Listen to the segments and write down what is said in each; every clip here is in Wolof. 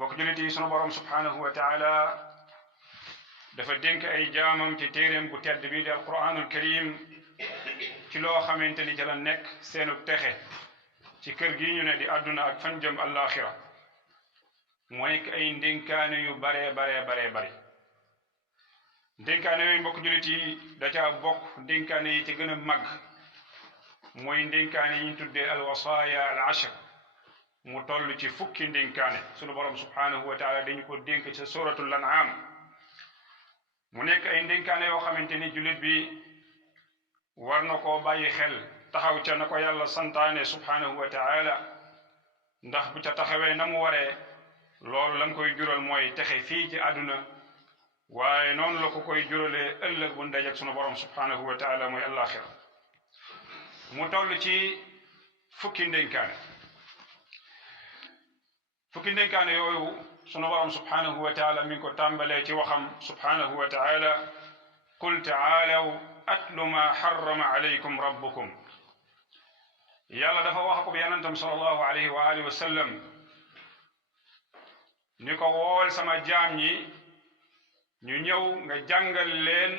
mbokk jullit yi sunu borom subhanahu wa taala dafa dénk ay jaamam ci téeréem bu tedd bi di alquranul karim ci loo xamante ni ci la nekk seenu texe ci kër gi ñu ne di àdduna ak fan jëm àllaaxira mooy ay ndénkaane yu baree bari ndénkaane yooyu mbokk jullit yi da caa bokk ndénkaane yi ci gën a màgg mooy ndénkaane yi ñu tuddee alwasaaya al ashr mu toll ci fukki ndénkaane sunu borom subhanahu wa taala dañu ko dénk ca suratul an'am mu nekk ay ndénkaane yoo xamante ni jullit bi war na koo bàyyi xel taxaw ca na ko yàlla santaane subhanahu wa taala ndax bu ca taxawee na mu waree loolu la nga koy jural mooy texe fii ci àdduna waaye noonu la ko koy juralee ëllëg bu ndajek sunu borom subhanahu wa taala mooy àllaaxira mu toll ci fukki ndénkaane yooyu sunu borom subhanahu wa taala mi ngi ko tàmbalee ci waxam subhanahu wa taala qul taalaw atlu ma harrama alaykum rabbukum yàlla dafa wax ko yonentam sallallahu alayhi wa alihi wa sallam ni ko wool sama jaam ñi ñu ñëw nga jàngal leen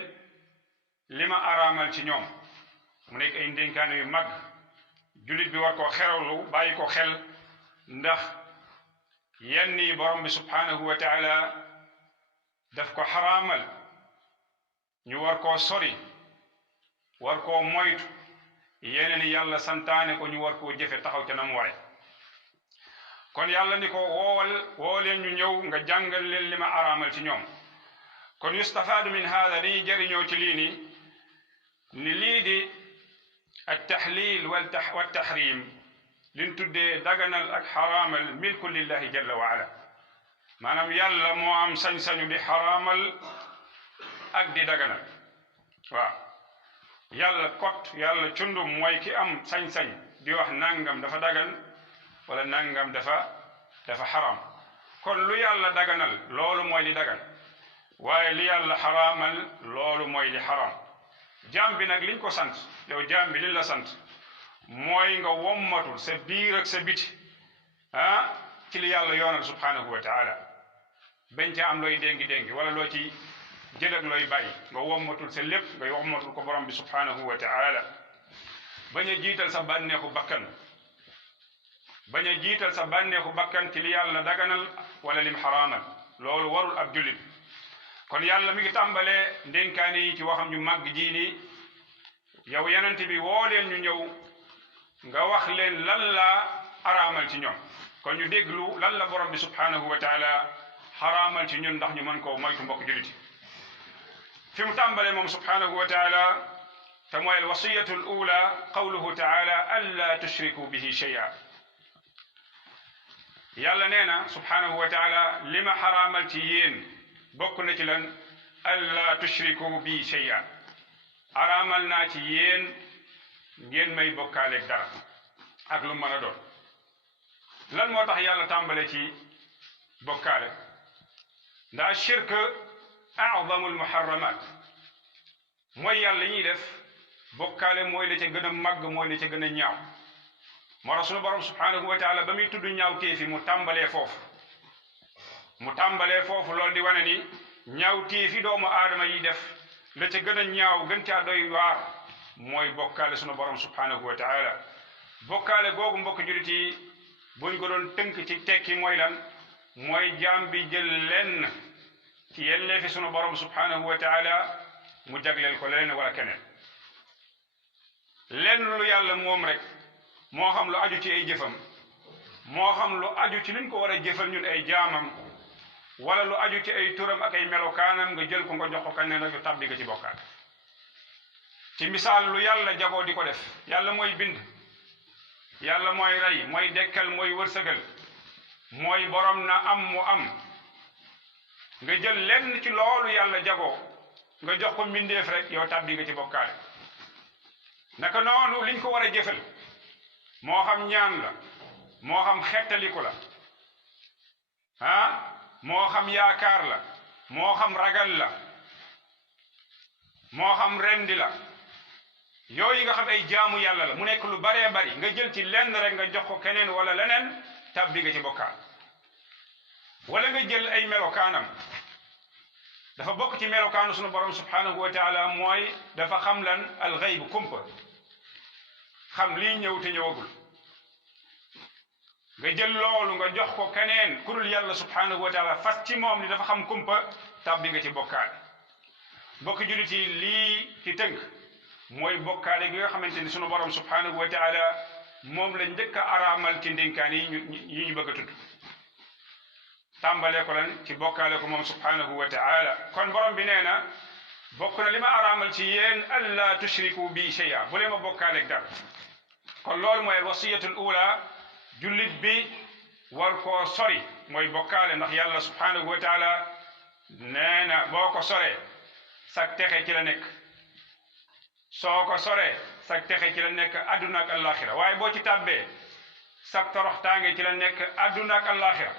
li ma araamal ci ñoom mu nekk ay ndénkaane yu mag jullit bi war koo xerawlu bàyyi ko xel ndax yenn yi borom bi subhanahu wa taala daf ko xaraamal ñu war koo sori war koo moytu yeneen yàlla santaane ko ñu war koo jëfe taxaw ca na mu ware kon yàlla ni ko woo leen ñu ñëw nga jàngal leen li ma araamal ci ñoom kon yustafaadu min haada dañuy jëriñoo ci lii ni lii di al taxlil wal tahrim liñ tuddee daganal ak xaraamal milku lillahi jalla wa ala maanaam yàlla moo am sañ-sañu di xaraamal ak di daganal waaw yàlla kot yàlla cundum mooy ki am sañ-sañ di wax nangam dafa dagan wala nangam dafa xaraam kon lu yàlla daganal loolu mooy li dagan waaye li yàlla xaraamal loolu mooy li xaraam jaam bi nag liñ ko sant yow jaam bi liñ la sant mooy nga wommatul sa biir ak sa biti ci li yàlla yoonal subhanahu wa taala bañ ca am looy déngi wala loo ci jël ak looy bàyyi nga wommatul sa lépp nga wommatul ko borom bi subhanahu wa taala bañ a jiital sa bànneexu bakkan ci li yàlla daganal wala lim xaraamal loolu warul ab jullit kon yàlla mi ngi tàmbalee ndénkaane yi ci waxam ñu màgg ji ni yow yonent bi woo leen ñu ñëw nga wax leen lan la araamal ci ñoom kon ñu déglu lan la borom bi subhanahu wa taala xaraamal ci ñun ndax ñu mën koo moytu mbokk julliti fi mu tàmbalee moom subhanahu wa taala te mooy al wasiyatu al ula qawluhu taala alla tushriku bihi shay'a yàlla nee na subhanahu wa taala li ma xaraamal ci yéen bokk na ci lan alla tushriku bi shay'a araamal naa ci yéen ngeen may bokkaaleeg dara ak lu mën a doon lan moo tax yàlla tàmbale ci bokkaale ndax shirk a'zamul muharramat mooy yàlla ñuy def bokkaale mooy la ca gën a màgg mooy la ca gën a ñaaw moo tax sunu borom subhanahu wa taala ba muy tudd ñaaw téefi mu tàmbalee foofu loolu di wane ni ñaaw téefi doomu aadama yi def la ca gën a ñaaw gën caa doy waar mooy bokkaale sunu borom subhanahu wa taala bokkaale googu mbokk jullit yi buñ ko doon tënk ci tekki mooy lan mooy jaam bi jël lenn ci yelleefi sunu borom subhanahu wa taala mu jagleel ko leneen wala keneen lenn lu yàlla moom rek moo xam lu aju ci ay jëfam moo xam lu aju ci liñ ko war a jëfal ñun ay jaamam wala lu aju ci ay turam ak ay melokaanam nga jël ko nga jox ko kañ ne nag tàbbi nga ci bokkaat ci misaal lu yàlla jagoo di ko def yàlla mooy bind yàlla mooy rey mooy dekkal mooy wërsëgal mooy borom na am mu am nga jël lenn ci loolu yàlla jagoo nga jox ko mbindeef rek yow tàbbi nga ci bokkaale naka noonu liñ ko war a jëfal moo xam ñaan la moo xam xettaliku la moo xam yaakaar la moo xam ragal la moo xam rendi la yooyu nga xam ay jaamu yàlla la mu nekk lu baree bari nga jël ci lenn rek nga jox ko keneen wala leneen tàbbi nga ci bokkaal wala nga jël ay melokaanam dafa bokk ci melokaanu sunu borom subhanahu wa taala mooy dafa xam lan al gayb kumpa xam lii ñëw te ñëwagul nga jël loolu nga jox ko keneen ku dul yàlla subhanahu wa taala fas ci moom ni dafa xam kumpa tàbbi nga ci bokkaale bokk jullit yi lii ci tënk mooy bokkaale gi nga xamante ni sunu borom subhanahu wa taala moom la njëkk a araamal ci ndénkaan yi ñu bëgg a tudd tàmbalee ko lan ci bokkaale ko moom subhanahu wa taala kon borom bi nee na bokk na li ma araamal ci yéen alla tushriku bi shay'a bu leen ma bokkaaleeg dara kon loolu mooy wasiyatul ula jullit bi war koo sori mooy bokkaale ndax yàlla subhanahu wa taala nee na boo ko soree sag texe ci la nekk soo ko soree sag texe ci la nekk adduna ak alaxira waaye boo ci tàbbee sag torox tànge ci la nekk adduna ak alaxira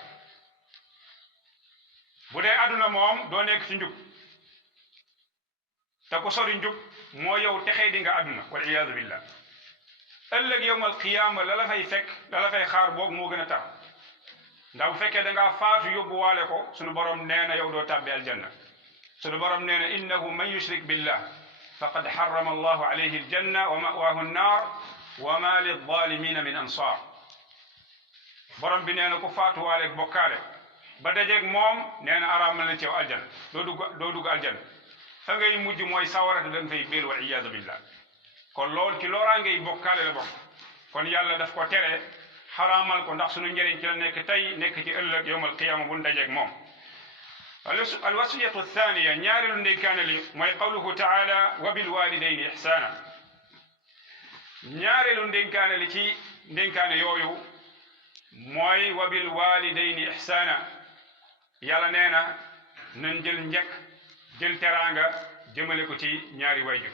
bu dee adduna moom doo nekk ci njub te ko sori njub moo yow texee di nga adduna wal iyaadu billah ëllëg yowmal qiyaama la la fay fekk la la fay xaar boog moo gën a tar ndax bu fekkee da ngaa faatu yóbbuwaale ko sunu borom nee na yow doo tàbbi aljanna sunu borom nee na innahu man yushrik billah faqad harrama allahu alayhi aljanna wa ma'waahu annaar wa ma lilzalimina min ansaar borom bi nee na ku faatuwaaleeg bokkaale ba dajeeg moom nee na araamal na ci yow aljanna doo dugg aljanna fa ngay mujj mooy sawarata da nga fay béel wal iyaadu billah kon loolu ci looraa ngay bokkaale la bokk kon yàlla daf ko tere xaraamal ko ndax sunu njëriñ ci la nekk tey nekk ci ëllëg yowmal qiyaama bu dajeeg moom alwasiyatu thaniya ñaareelu ndénkaane li mooy qawluhu taala wa bil walidayni ihsaana ñaareelu ndénkaane li ci ndénkaane yooyu mooy wa bil walidayni ihsaana yàlla nee na nañ jël njëkk jël teraanga jëmale ko ci ñaari wayjur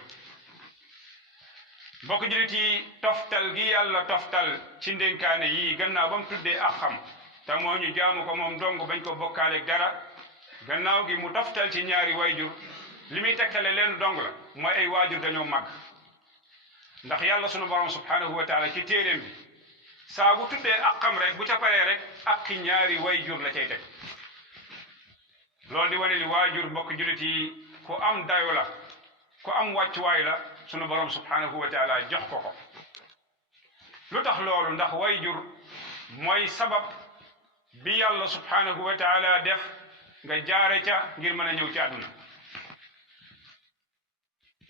mbokk jullit yi toftal gi yàlla toftal ci ndénkaane yii gannaaw ba mu tuddee ak xam te moo ñu jaamu ko moom dong bañ ko bokkaaleeg dara gannaaw gi mu toftal ci ñaari wayjur li muy tegtale leen dong la mooy ay waajur dañoo màgg ndax yàlla sunu borom subhanahu wa taala ci téeréem bi saa bu tuddee ak xam rek bu ca paree rek ak ñaari wayjur la cay teg loolu di wane li waajur mbokk jullit yi ku am dayo la ku am wàccuwaay la sunu borom subhanahu wa taala jox ko ko lu tax loolu ndax wayjur mooy sabab bi yàlla subhanahu wa taala def nga jaare ca ngir mën a ñëw ci àdduna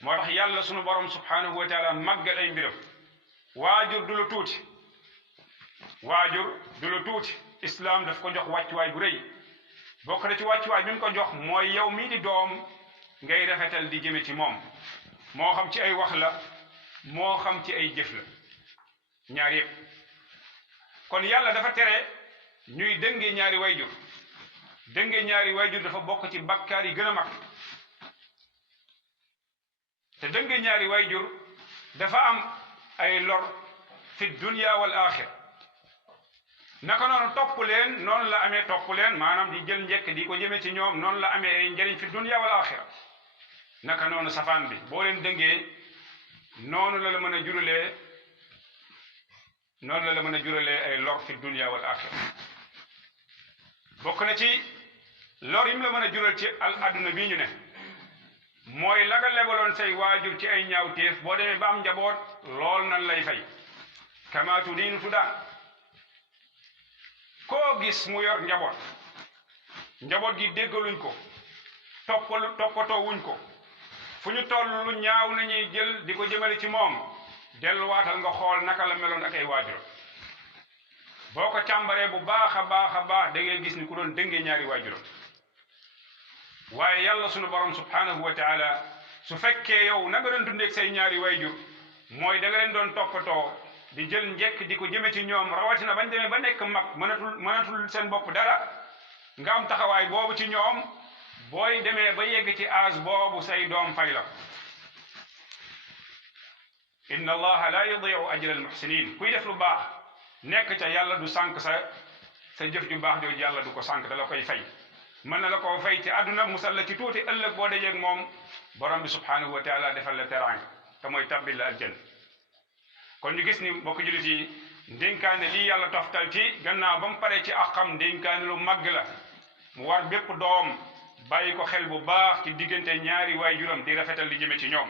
moo tax yàlla sunu borom subhanahu wa taala màggal ay mbiram waajur du lu tuuti waajur du lu tuuti islaam daf ko jox wàccuwaay bu rëy bokk na ci wàccuwaay bi mu ko jox mooy yow mii di doom ngay rafetal di jëme ci moom moo xam ci ay wax la moo xam ci ay jëf la ñaar yëpp kon yàlla dafa tere ñuy dënge ñaari wayjur dënge ñaari wayjur dafa bokk ci bakkaar yi gën a mag te dënge ñaari wayjur dafa am ay lor fi dunya wal axira naka noonu topp leen noonu la amee topp leen maanaam di jël njëkk di ko jëme ci ñoom noonu la amee ay njëriñ fi dunya wal axira naka noonu safaan bi boo leen dëngee noonu la mën a juralee ay lor fi dunya wal axira bokk na ci lor yim la mën a jural ci adduna bii ñu ne mooy la nga lebaloon say waajur ci ay ñaawteef boo demee ba am njaboot lool nan lay fay kama tudiinu tudaan koo gis mu yor njaboot gi déggaluñ ko toppatoo wuñ ko fu ñu toll lu ñaaw nañuy jël di ko jëmale ci moom delluwaatal nga xool naka la meloon ak ay waajur boo ko càmbaree bu baax a baax da ngay gis ni ku doon dëngee ñaari waajuram waaye yàlla sunu borom subhanahu wa taala su fekkee yow na nga doon dundeeg say ñaari waajur mooy da nga leen doon toppatoo di jël njëkk di ko jëme ci ñoom rawatina bañ demee ba nekk mag mënatul seen bopp dara nga am taxawaay boobu ci ñoom booy demee ba yegg ci âge boobu say doom fay la inna allaha la yudiu ajra al muhsinin kuy def lu baax nekk ca yàlla du sànq sa jëf ju baax jooju yàlla du ko sànq da la koy fay mën na la koo fay ci àdduna musal la ci tuuti ëllëg boo dajeeg moom borom bi subhanahu wa taala defal la teraanga te mooy tabbil la aljanna kon ñu gis ni mbokk jullit yi ndénkaane lii yàlla toftal ci gannaaw ba mu paree ci àqam ndénkaane lu màgg la mu war bépp doom bàyyi ko xel bu baax ci diggante ñaari waajuram di rafetal li jëme ci ñoom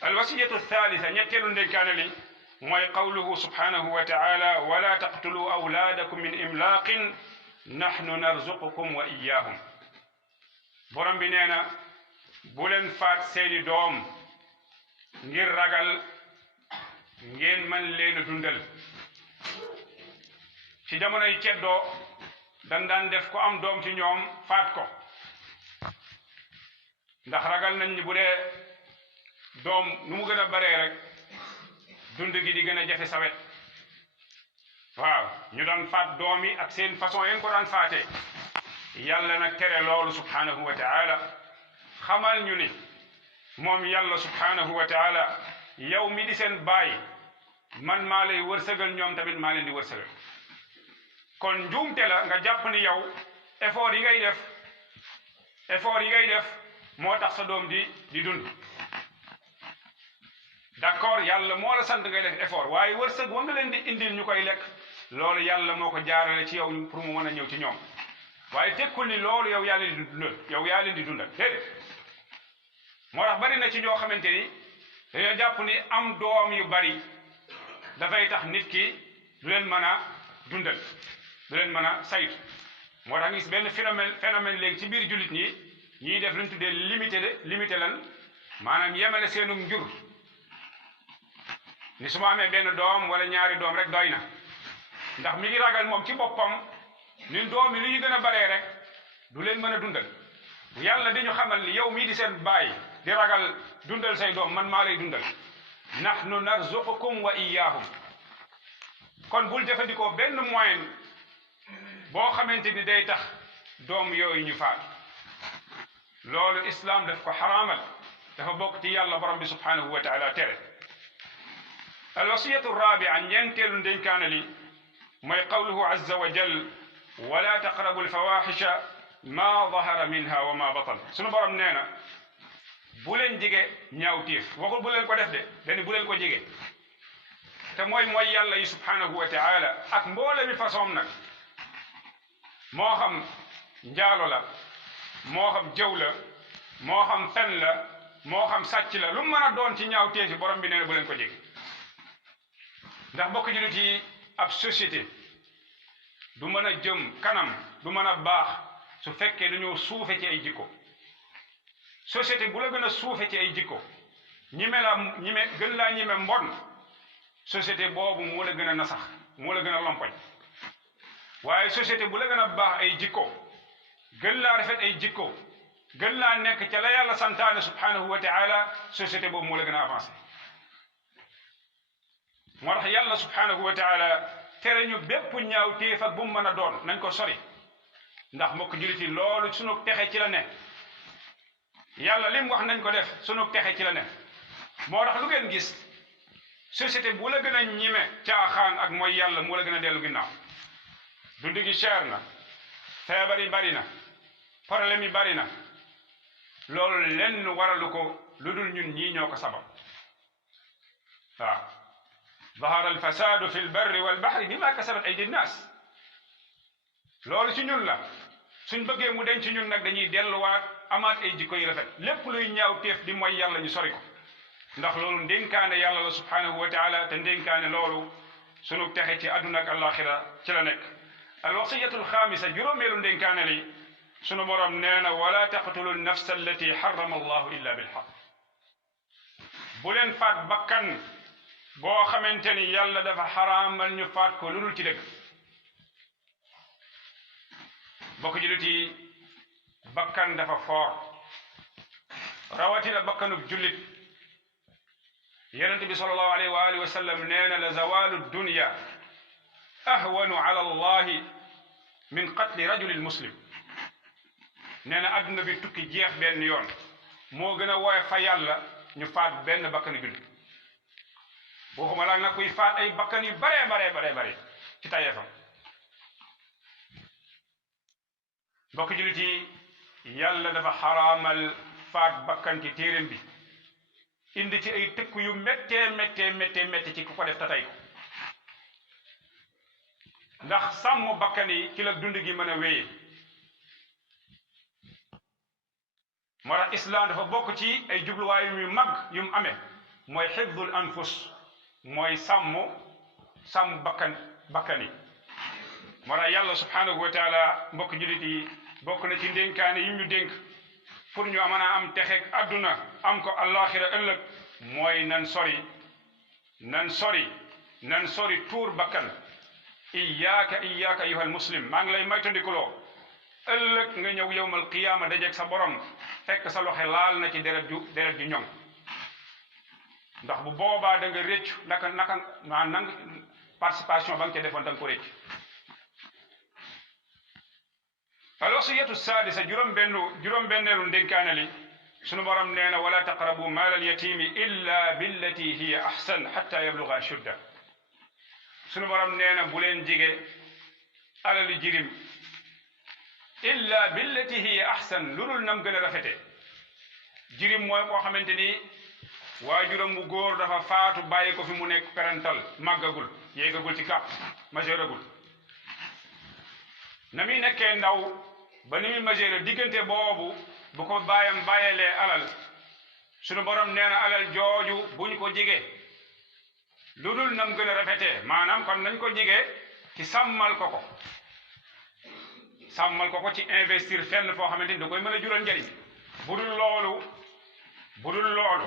alwasiyatu thalitha ñetteelu ndénkaane li mooy qawluhu subhanahu wa taala wala taqtulu awlaadakum min imlaaqin nahnu narzuqukum wa iyaahum borom bi nee na bu leen faat seeni doom ngir ragal ngeen man leen a dundal ci jamonoy ceddoo dan daan def ko am doom ci ñoom faat ko ndax ragal nañ ni bu dee doom nu mu gën a baree rek dund gi di gën a jafe sawet waaw ñu daan faat doom yi ak seen façon yeen ko daan faatee yàlla nag tere loolu subhanahu wa taala xamal ñu ni moom yàlla subhanahu wa taala yow mi di seen baay man maa lay wërsëgal ñoom tamit maa leen di wërsëgal kon njuumte la nga jàpp ni yow effort yi ngay def moo tax sa doom di dund d'accord yàlla moo la sant ngay def effort waaye wërsëg wa nga leen di indil ñu koy lekk loolu yàlla moo ko jaarale ci yow pour mu mën a ñëw ci ñoom waaye tekkul ni loolu yow yaa leen di dundal déedéet moo tax bari na ci ñoo xamante ni dañoo jàpp ni am doom yu bari dafay tax nit ki du leen mën a dundal du leen mën a saytu moo tax gis benn phénomène léegi ci biir jullit ñi ñiy def lu ñu tuddee limité lan maanaam yemale seenu njur ni su ma amee benn doom wala ñaari doom rek doy na ndax mi ngi ragal moom ci boppam ni doom yi lu ñu gën a baree rek du leen mën a dundal yàlla di ñu xamal ni yow mii di seen baay di ragal dundal say doom man maa lay dundal nahnu narzuqukum wa iyaahum kon bul jëfandikoo benn moyen boo xamante ni day tax doom yooyu ñu faat loolu islam daf ko xaraamal dafa bokk ci yàlla borom bi subhanahu wa taala tere alwasiyatu rabia ñeenteelu ndénkaana li mooy qawluhu azza wa jal wala taqrabu alfawaxisha ma dahara minha wa ma batan sunu borom nee na bu leen jege ñaawteef waxul bu leen ko def de dani bu leen ko jege te mooy yàlla yi subhanahu wa taala ak mboole mi façon nag moo xam njaalo la moo xam jëw la moo xam fen la moo xam sàcc la lu mën a doon ci ñaawteef yi borom bi nee na bu leen ko jege ndax bokk jullit yi ab société du mën a jëm kanam du mën a baax su fekkee dañoo suufe ci ay jikko société bu la gën a suufe ci ay jikko gën laa ñime mbon société boobu moo la gën a nasax moo la gën a lompoñ waaye société bu la gën a baax ay jikko gën laa rafet ay jikko gën laa nekk ca la yàlla santaane subhanahu wa taala société boobu moo la gën a avancé moo tax yàlla subhanahu wa taala tere ñu bépp ñaaw téef ak bu mu mën a doon nañ ko sori ndax mbokk jullit yi loolu sunu texe ci la ne yàlla lim wax nañ ko def sunu texe ci la ne moo tax lu ngeen gis société bu la gën a ñime caaxaan ak mooy yàlla moo la gën a dellu ginnaaw dund gi cher na feebar yi bari na problème yi bari na loolu lenn waralu ko lu dul ñun ñii ñoo ko sabab waaw ظهر الفساد في البر والبحر بما كسبت أيدي الناس loolu ci ñun la suñ bëggee mu denc ci ñun nag dañuy delluwaat amaat ay jikko yu rafet lépp luy ñaaw teef di mooy yàlla ñu sori ko ndax loolu ndénkaane yàlla la subhanahu wa taala te ndénkaane loolu sunu texe ci àdduna ak alaxira ci la nekk alwasiyatu alxaamisa juróomeelu ndénkaane li sunu borom nee na wala taqtulu nafsa allati harrama allahu illa bilxaq bu leen faat bakkan boo xamante ni yàlla dafa xaraamal ñu faat ko lu dul ci dëgg bokk jullit yi bakkan dafa foor rawatina bakkanub jullit yonent bi sallallahu alayhi wa alihi wa sallam nee na la zawalu dunya ahwanu ala allahi min qatli rajulin muslim nee na adduna bi tukki jeex benn yoon moo gën a woye fa yàlla ñu faat benn bakkanu jullit waxuma la nag kuy faat ay bakkan yu bare ci tayeefam bokk jullit yi yàlla dafa xaraamal faat bakkan ci téeréem bi indi ci ay tëkku yu méttee ci ku ko def ta tey ko ndax sàmm bakkan yi ci la dund gi mën a wéyee moo tax islam dafa bokk ci ay jubluwaay yu mag yu mu amee mooy xifdul anfus mooy sàmm bakkan yi moo tax yàlla subhanahu wa taala mbokk jullit yi bokk na ci ndénkaane yi ñu dénk pour ñu mën a am texeeg adduna am ko àllaaxira ëllëg mooy nan sori tuur bakkan iyaaka ayyuhal muslim maa ngi lay maytandikuloo ëllëg nga ñëw yowmal qiyaama dajeeg sa borom fekk sa loxo laal na ci deret ju ñoŋ ndax bu boobaa da nga réccu naka participation ba nga ca defoon da nga ko réccu al wasiyatu sadisa juróom-benneelu ndénkaane li sunu borom nee na wala taqrabu maal al yatimi illa billati hiya ahsan hatta yabluga ashudda sunu borom nee na bu leen jige alali jirim illa billati hiya ahsan lu dul nam gën a rafete jirim mooy koo xamante ni waajuram bu góor dafa faatu bàyyi ko fi mu nekk parental màggagul yéegagul ci kàpp majeuragul na muy nekkee ndaw ba ni muy majeure diggante boobu bu ko bàyyeelee alal sunu borom nee na alal jooju buñ ko jige lu dul nam gën a rafetee maanaam kon nañ ko jige ci sàmmal ko ci investir fenn foo xamante ni da koy mën a jural njëriñ bu dul loolu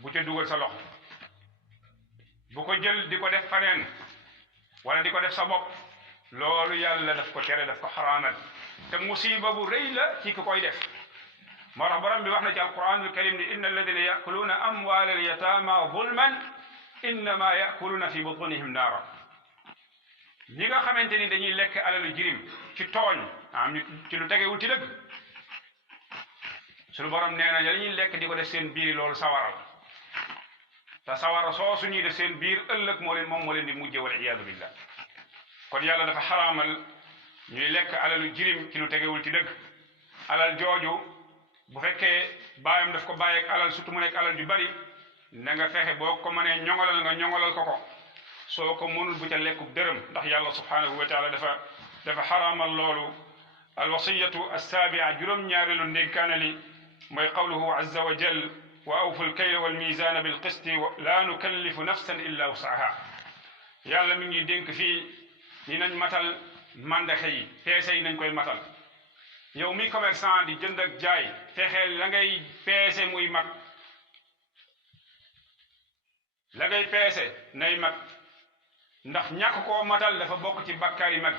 bu ca dugal sa loxo bu ko jël di ko def faneen wala di ko def sa bopp loolu yàlla daf ko tere daf ko xaraamal te musiba bu rëy la ci ki koy def moo tax borom bi wax na ci alquranul karim ni inna alladina yakuluuna amwaala alyatama zulman innama yakuluuna fi butunihim naara ñi nga xamante ni dañuy lekk alalu jirim ci tooñ ci lu tegewul ci dëgg suñu borom nee na la ñuy lekk di ko def seen biir loolu sawaral te sawara soosu ñuy def seen biir ëllëg moo leen di mujje wal iyaadu billah kon yàlla dafa xaraamal ñuy lekk alalu jirim ci lu tegewul ci dëgg alal jooju bu fekkee baayam daf ko bàyyeeg alal surtout mu nekk alal ju bari na nga fexe boo ko mënee ñoŋolal nga ñoŋolal ko soo ko mënul bu ca lekkub dërëm ndax yàlla subhanahu wa taala dafa xaraamal loolu alwasiyatu assabia juróom-ñaareelu ndénkaane li mooy qawluhu azza wa jal wa awfu lkayla walmizaana bilqisti la nukallifu nafsan illa wusaha yàlla mi ngi dénk fii ni nañ matal mandaxe yi peese yi nañ koy matal yow mi commerçant di jënd ak jaay fexeel la ngay peese muy mat la ngay peese nay mat ndax ñàkk koo matal dafa bokk ci bakkaar yi mag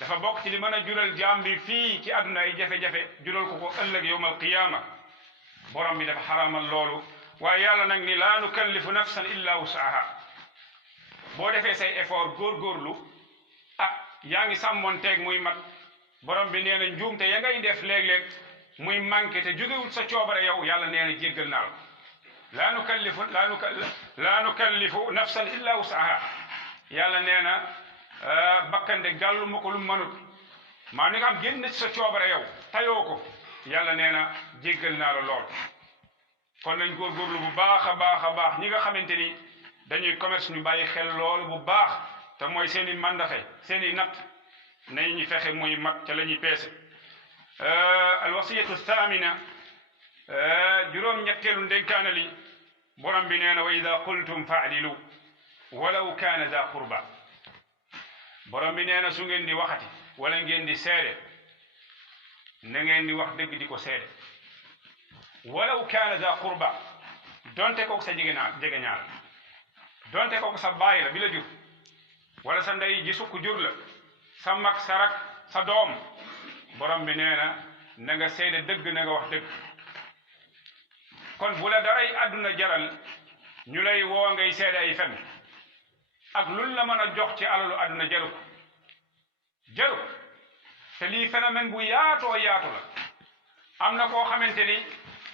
dafa bokk ci li mën a jural jaam bi fii ci àdduna ay jafe-jafe jural ko ëllëg yowmal qiyaama borom bi dafa xaraamal loolu waaye yàlla nag ni laa nukallifu nafsan illa wusaha boo defee say effort góorgóorlu yaa ngi sàmmoon teeg muy mat borom bi nee na njuumte ya ngay def léeg-léeg muy manqué te jógewul sa coobare yow yàlla nee na jéggal naa la laa nukallifu nafsan illa wusaha yàlla nee na bakkande gàllu ma ko lu manut maa ni nga xam génn ci sa coobare yow tayoo ko yàlla nee na jéggal naa la lool kon nañ góorgóorlu bu baax a baax ñi nga xamante ni dañuy commerce ñu bàyyi xel loolu bu baax te mooy seen i mandaxe seen i natt nañ ñu fexe muy mat ca la ñuy peese alwasiyatu thamina juróom-ñetteelu ndénkaana li borom bi nee na wa ida qultum faadilu walaw kaana da qurba borom bi nee na su ngeen di waxati wala ngeen di seede na ngeen di wax dëgg di ko seede walaw kaana da qurba donte kooku sa jegeñaal donte kooku sa baay la bi la jur wala sa ndey ji sukk jur la sa mag sa rak sa doom borom bi nee na nga seede dëgg na nga wax dëgg kon bu la daray àdduna jaral ñu lay woo ngay seede ay fen ak luñ la mën a jox ci alalu àdduna jaru te lii phénomène bu yaatoo yaatu la am na koo xamante ni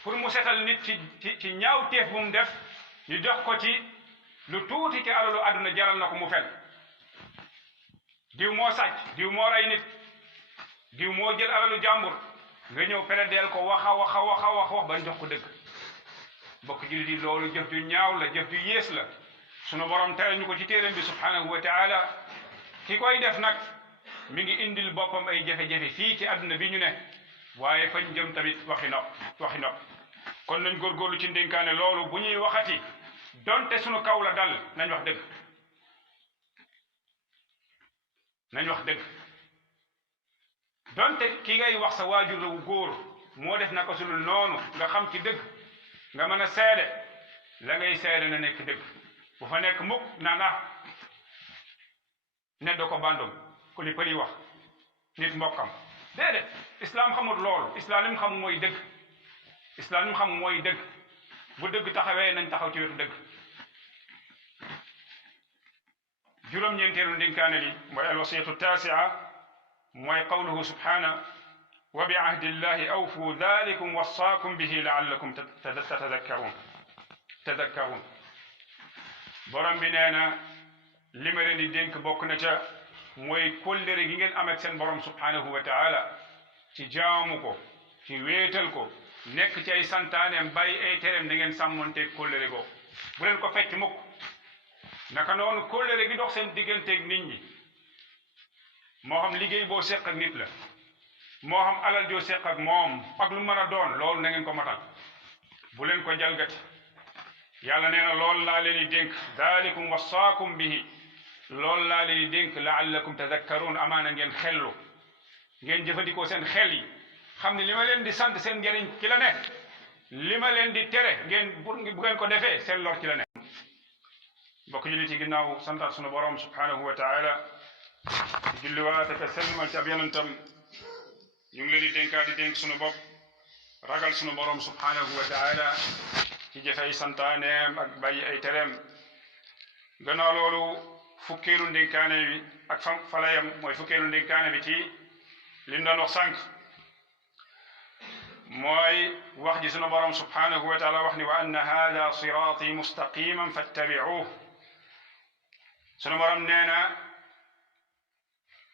pour mu setal nit ci ñaaw teef bu mu def ñu jox ko ci lu tuuti ci alalu àdduna jaral na ko mu fen diw moo sàcc diw moo rey nit diw moo jël alalu jàmbur nga ñëw peledeel ko wax ban jox ko dëgg bokk jullit yi loolu jëf ju ñaaw la jëf ju yées la sunu borom tere ñu ko ci téeram bi subhanahu wa taala ki koy def nag mi ngi indil boppam ay jafe-jafe fii ci àdduna bi ñu ne waaye fañ jëm tamit waxi nopp kon nañ góorgóorlu ci ndénkaane loolu bu ñuy waxati donte sunu kaw la dal nañ wax dëgg donte ki ngay wax sa waajur la wu góor moo def naka sulul noonu nga xam ci dëgg nga mën a seede la ngay seede na nekk dëgg bu fa nekk mukk naan ne do ko bandum ku li përi wax nit mbokkam déedéet islam xamul loolu islam li mu xam mooy dëgg islam li mu xam mooy dëgg bu dëgg taxawee nañ taxaw ci wetu dëgg juróom-ñeenteelu ndénkaane li mooy alwasiyatu taasia mooy qawluhu subhana wa bi ahdillahi awfu dalikum wassaakum bihi laallakum tadakkarun borom bi nee na li ma leen di dénk bokk na ca mooy kóllëre gi ngeen am ak seen borom subhanahu wa taala ci jaamu ko ci wéetal ko nekk ci ay santaaneem bàyyi ay tereem da ngeen sàmmonteeg kóllëre go bu leen ko fecc mukk naka noonu kóllëre gi dox seen digganteeg nit ñi moo xam liggéey boo seq ak nit la moo xam alal joo seq ak moom ak lu mën a doon loolu na ngeen ko matal bu leen ko jalgati yàlla nee na loolu laa leen di dénk daalikum wassaakum bihi loolu laa leen di dénk laallakum tadakkaruun amaana ngeen xellu ngeen jëfandikoo seen xel yi xam ne li ma leen di sant seen njëriñ ci la ne li ma leen di tere ngeen bu ngeen ko defee seen lor ci la ne mbokk jullit yi ginnaaw santaat sunu borom subhanahu wa taala di julliwaat ak selmal ci ab yonentam ñu ngi leen di dénkaat di dénk sunu bopp ragal sunu borom subhanahu wa taala ci jëfe ay santaaneem ak bàyyi ay tereem gannaaw loolu fukkeelu ndénkaane bi ak falayam mooy fukkeelu ndénkaane bi ci lim doon wax sànq mooy wax ji sunu borom subhanahu wa taala wax ni wa anna hada siraati mustaqiman fattabi'uhu sunu borom nee na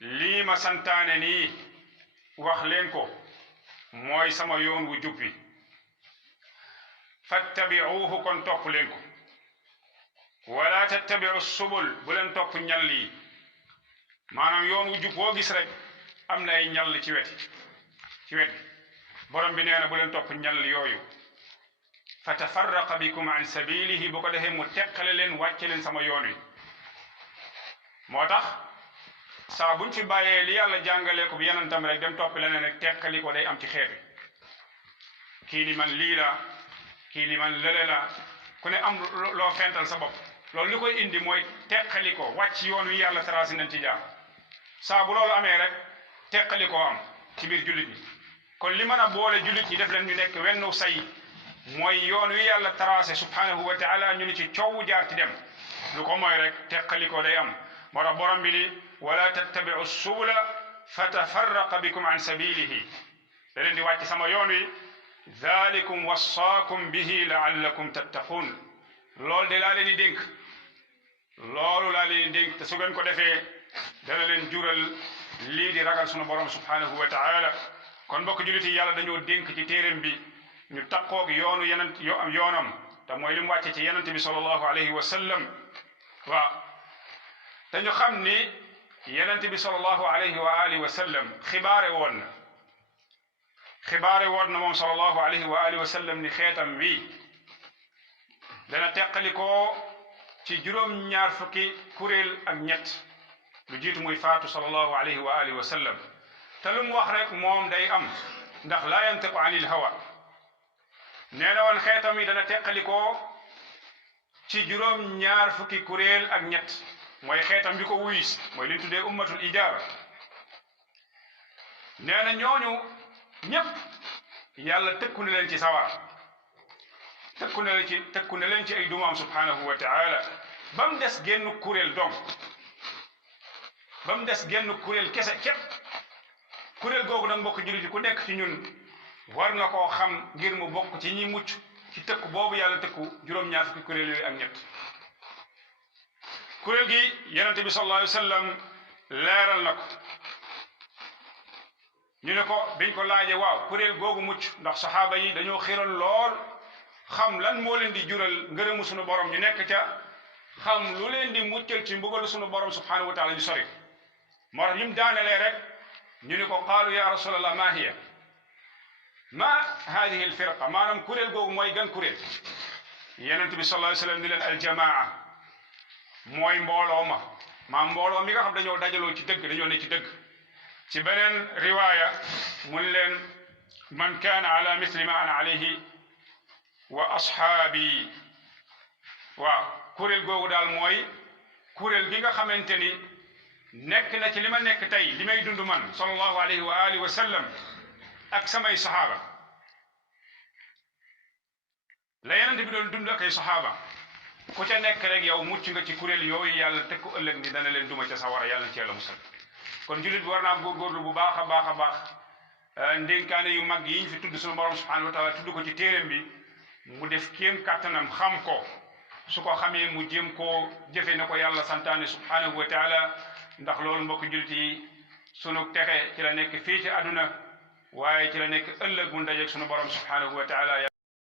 lii ma santaane nii wax leen ko mooy sama yoon wu jub bi fattabi'uhu kon topp leen ko wala tattabi'u subul bu leen topp ñall yi maanaam yoon wu jub boo gis rek am na ay ñall ci wet borom bi nee na bu leen topp ñall yooyu fa tafarraqa bikum an sabilihi bu ko defee mu teqale leen wàcce leen sama yoon wi moo tax saa buñ fi bàyyee li yàlla jàngalee ko bi yenantam rek dem topp leneen rek teqali ko day am ci xeet wi kii ni man lii la kii ni man lële la ku ne am loo fental sa bopp loolu li koy indi mooy teqali ko wàcc yoon wi yàlla tracé nañ ci jaar saa bu loolu amee rek teqali ko am ci biir jullit ñi kon li mën a boole jullit ñi def leen ñu nekk wennu say mooy yoon wi yàlla tracé subhanahu wa taala ñu ni ci coow jaar ci dem lu ko mooy rek teqali ko day am moo tax borom bi li wala tattabi'u subula fatafarraqa bikum an sabilihi da leen di wàcc sama yoon wi dhalikum wassaakum bihi la'allakum tattaqun loolu de laa leen di dénk loolu laa leen di dénk te su ngeen ko defee dana leen jural lii di ragal sunu borom subhanahu wa taala kon mbokk jullit yi yàlla dañoo dénk ci téeréem bi ñu taqoog yoonu yoonam te mooy li mu wàcce ci yenente bi sallallahu alayhi wa sallam waaw te ñu xam ni yenente bi sallallahu alayhi wa alihi wa sallam xibaare woon na moom sallallahu alayhi wa alihi wa sallam ni xeetam wi dana teqalikoo ci juróom-ñaar fukki kuréel ak ñett lu jiitu muy faatu sallallahu alayhi wa alihi wa sallam te lu mu wax rek moom day am ndax laa yantiqu anil hawa nee na woon xeetam yi dana teqalikoo ci juróom-ñaar fukki kuréel ak ñett mooy xeetam bi ko wuyis mooy li ñu tuddee ummatul ijaaba nee na ñooñu ñépp yàlla tëkku na leen ci sawara tëkku na leen ci ay dumaam subhanahu wa taala ba mu des génn kuréel donc ba mu des génn kuréel kese képp kuréel googu nag mbokk jullit yi ku nekk ci ñun war na koo xam ngir mu bokk ci ñi mucc ci tëkku boobu yàlla tëkku juróom-ñaar fukki kuréel yooyu ak ñett kuréel gi yonente bi sallallahu alayhi wa sallam leeral na ko ñu ne ko biñ ko laaje waaw kuréel googu mucc ndax saxaaba yi dañoo xiroon lool xam lan moo leen di jural ngërëmu sunu borom ñu nekk ca xam lu leen di muccal ci mbugalu sunu borom subhanahu wa taala ñu sori moo tax yim daanelee rek ñu ne ko qaalu ya rasulallah ma hiya ما hadihi alfirqa maanaam kuréel googu mooy gan kuréel yonent bi sallallahu alayhi wa sallam ni leen aljamaa mooy mbooloo ma maa mbooloo mi nga xam dañoo dajaloo ci dëgg dañoo ne ci dëgg ci beneen riwaaya mun leen man kaana ala misli ma ana alayhi wa ashaabi waaw kuréel googu daal mooy kuréel gi nga xamante ni nekk na ci li ma nekk tey li may dund man sallallahu alayhi wa alihi wa sallam ak samay saxaaba la yonent bi doon dund ak ay saxaaba ku ca nekk rek yow mucc nga ci kuréel yooyu yàlla teg ko ëllëg ni dana leen duma ca sawara yàlla ci yàlla musal kon jullit bi war naa góorgóorlu bu baax a baax a baax ndénkaane yu mag yi ñu fi tudd sunu borom subhanahu wa taala tudd ko ci téeréem bi mu def kéem kàttanam xam ko su ko xamee mu jéem koo jëfe na ko yàlla santaane subhanahu wa taala ndax loolu mbokk jullit yi sunu texe ci la nekk fii ci àdduna waaye ci la nekk ëllëg mu ndajeeg sunu borom subhanahu wa taala